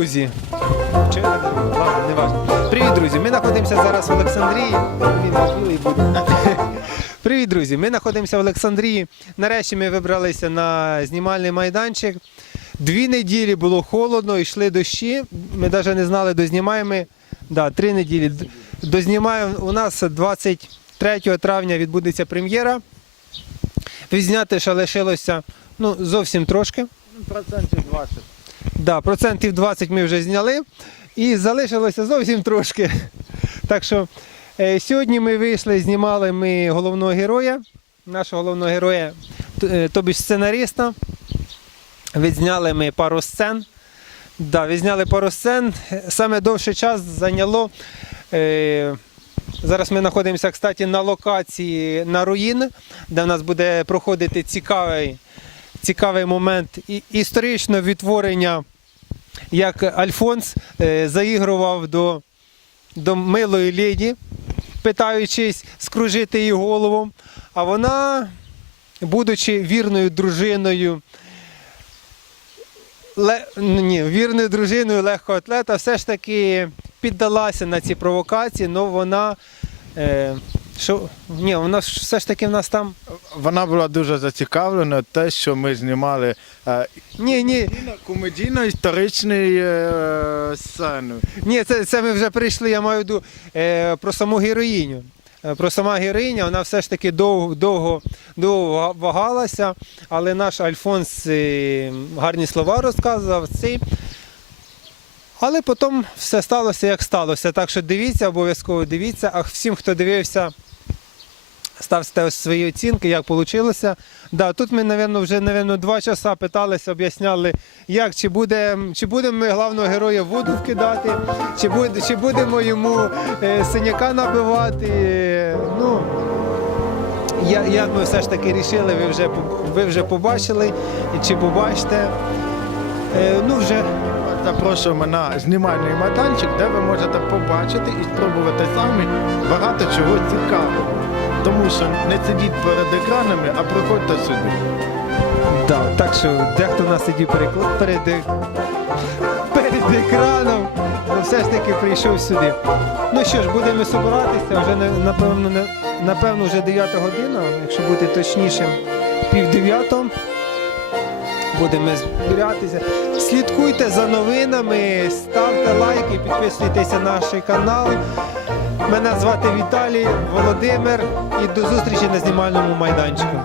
друзі. Чи ладно, не важливо. Привіт, друзі. Ми знаходимося зараз в Олександрії. Він буде. Привіт, друзі. Ми знаходимося в Олександрії. Нарешті ми вибралися на знімальний майданчик. Дві неділі було холодно, йшли дощі. Ми навіть не знали, дознімаємо. Да, три неділі. Дознімаємо. У нас 23 травня відбудеться прем'єра. Відзняти ще лишилося ну, зовсім трошки. Процентів 20. Да, процентів 20 ми вже зняли і залишилося зовсім трошки. Так що е, сьогодні ми вийшли, знімали ми головного героя, нашого головного героя, е, тобі сценариста. Відзняли ми пару сцен. Да, відзняли пару сцен. Саме довший час зайняло. Е, Зараз ми знаходимося, кстати, на локації на руїн, де в нас буде проходити цікавий, цікавий момент історичного відтворення, як Альфонс е, заігрував до, до милої леді, питаючись скружити її голову. А вона, будучи вірною дружиною, ле, ні, вірною дружиною легкоатлета, все ж таки піддалася на ці провокації, але вона. Е, що, ні, вона ж все ж таки в нас там. Вона була дуже зацікавлена те, що ми знімали е, Ні, ні, комедійно-історичний е, сцену. ні, це, це ми вже прийшли, я маю виду е, про саму героїню. Е, Про сама героїня, вона все ж таки довго, довго, довго вагалася, але наш Альфонс е, гарні слова розказував. Цей. Але потім все сталося, як сталося. Так що дивіться, обов'язково дивіться. А всім, хто дивився, ставте ось свої оцінки, як вийшло. Да, тут ми, напевно, вже напевно, два часа питалися, об'ясняли, як, чи, буде, чи будемо ми головного героя воду вкидати, чи, буде, чи будемо йому е, синяка набивати. ну, я- як ми все ж таки рішили, ви вже, ви вже побачили, чи побачите. Е, ну, вже Запрошуємо на знімальний майданчик, де ви можете побачити і спробувати самі багато чого цікавого. Тому що не сидіть перед екранами, а приходьте сюди. Да, так що дехто нас сидів перед, е- перед екраном, але все ж таки прийшов сюди. Ну що ж, будемо збиратися, вже напевно, напевно вже 9 година, якщо бути точнішим, пів дев'ятого. Будемо збиратися. Слідкуйте за новинами, ставте лайки, підписуйтеся на наш канал. Мене звати Віталій Володимир і до зустрічі на знімальному майданчику.